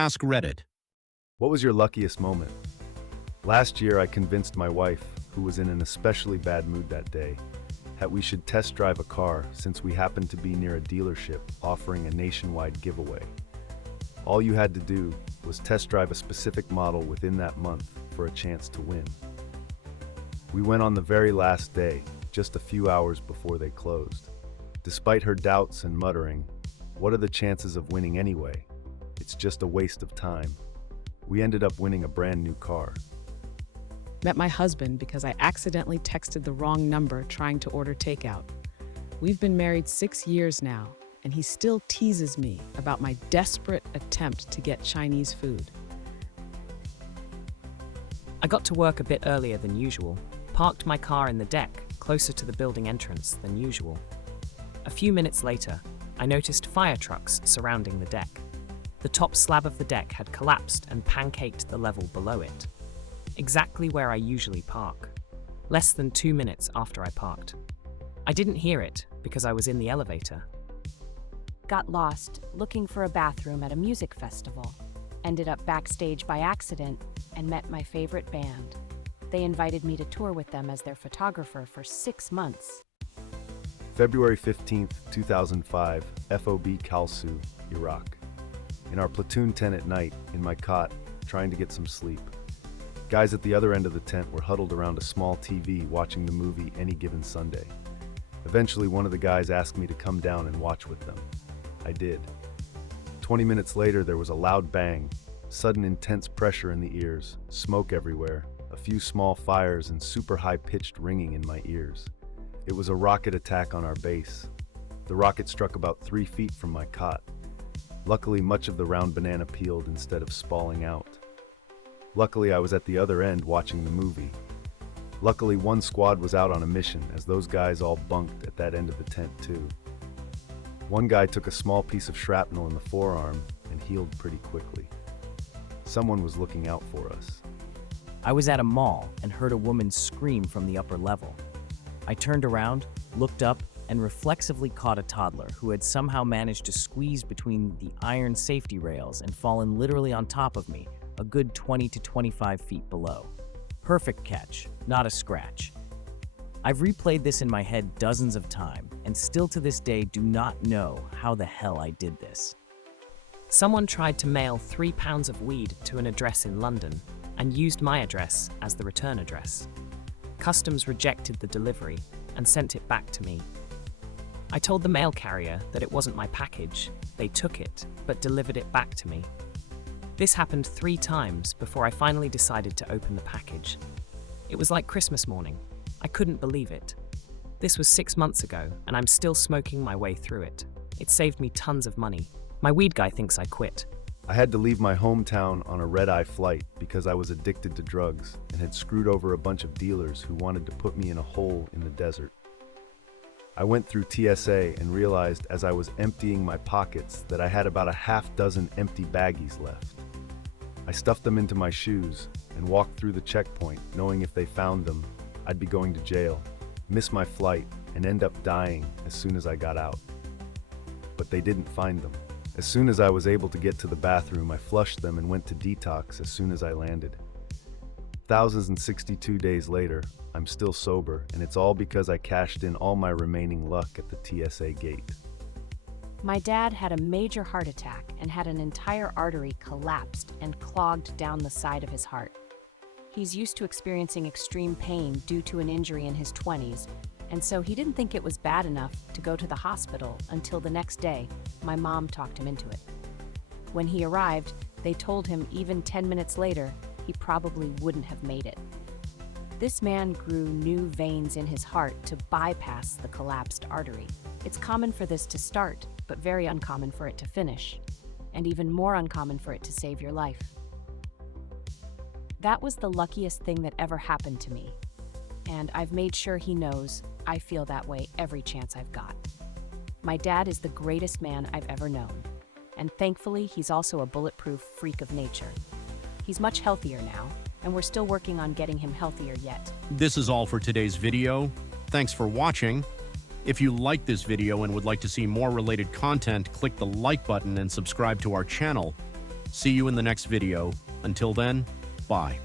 Ask Reddit. What was your luckiest moment? Last year, I convinced my wife, who was in an especially bad mood that day, that we should test drive a car since we happened to be near a dealership offering a nationwide giveaway. All you had to do was test drive a specific model within that month for a chance to win. We went on the very last day, just a few hours before they closed. Despite her doubts and muttering, "What are the chances of winning anyway? It's just a waste of time," we ended up winning a brand new car. Met my husband because I accidentally texted the wrong number trying to order takeout. We've been married 6 years now, and he still teases me about my desperate attempt to get Chinese food. I got to work a bit earlier than usual, parked my car in the deck closer to the building entrance than usual. A few minutes later, I noticed fire trucks surrounding the deck. The top slab of the deck had collapsed and pancaked the level below it, exactly where I usually park, less than 2 minutes after I parked. I didn't hear it because I was in the elevator. Got lost looking for a bathroom at a music festival. Ended up backstage by accident and met my favorite band. They invited me to tour with them as their photographer for 6 months. February 15th, 2005, FOB Kalsu, Iraq. In our platoon tent at night, in my cot, trying to get some sleep. Guys at the other end of the tent were huddled around a small TV watching the movie Any Given Sunday. Eventually, one of the guys asked me to come down and watch with them. I did. 20 minutes later, there was a loud bang, sudden intense pressure in the ears, smoke everywhere, a few small fires, and super high-pitched ringing in my ears. It was a rocket attack on our base. The rocket struck about 3 feet from my cot. Luckily, much of the round banana peeled instead of spalling out. Luckily, I was at the other end watching the movie. Luckily, one squad was out on a mission, as those guys all bunked at that end of the tent too. One guy took a small piece of shrapnel in the forearm and healed pretty quickly. Someone was looking out for us. I was at a mall and heard a woman scream from the upper level. I turned around, looked up, and reflexively caught a toddler who had somehow managed to squeeze between the iron safety rails and fallen literally on top of me, a good 20 to 25 feet below. Perfect catch, not a scratch. I've replayed this in my head dozens of times, and still to this day do not know how the hell I did this. Someone tried to mail 3 pounds of weed to an address in London and used my address as the return address. Customs rejected the delivery and sent it back to me. I told the mail carrier that it wasn't my package. They took it, but delivered it back to me. This happened 3 times before I finally decided to open the package. It was like Christmas morning. I couldn't believe it. This was 6 months ago, and I'm still smoking my way through it. It saved me tons of money. My weed guy thinks I quit. I had to leave my hometown on a red-eye flight because I was addicted to drugs and had screwed over a bunch of dealers who wanted to put me in a hole in the desert. I went through TSA and realized as I was emptying my pockets that I had about a half dozen empty baggies left. I stuffed them into my shoes and walked through the checkpoint, knowing if they found them, I'd be going to jail, miss my flight, and end up dying as soon as I got out. But they didn't find them. As soon as I was able to get to the bathroom, I flushed them and went to detox as soon as I landed. 1,062 days later, I'm still sober, and it's all because I cashed in all my remaining luck at the TSA gate. My dad had a major heart attack and had an entire artery collapsed and clogged down the side of his heart. He's used to experiencing extreme pain due to an injury in his 20s, and so he didn't think it was bad enough to go to the hospital until the next day my mom talked him into it. When he arrived, they told him even 10 minutes later he probably wouldn't have made it. This man grew new veins in his heart to bypass the collapsed artery. It's common for this to start, but very uncommon for it to finish, and even more uncommon for it to save your life. That was the luckiest thing that ever happened to me, and I've made sure he knows I feel that way every chance I've got. My dad is the greatest man I've ever known, and thankfully he's also a bulletproof freak of nature. He's much healthier now, and we're still working on getting him healthier yet. This is all for today's video. Thanks for watching. If you liked this video and would like to see more related content, click the like button and subscribe to our channel. See you in the next video. Until then, bye.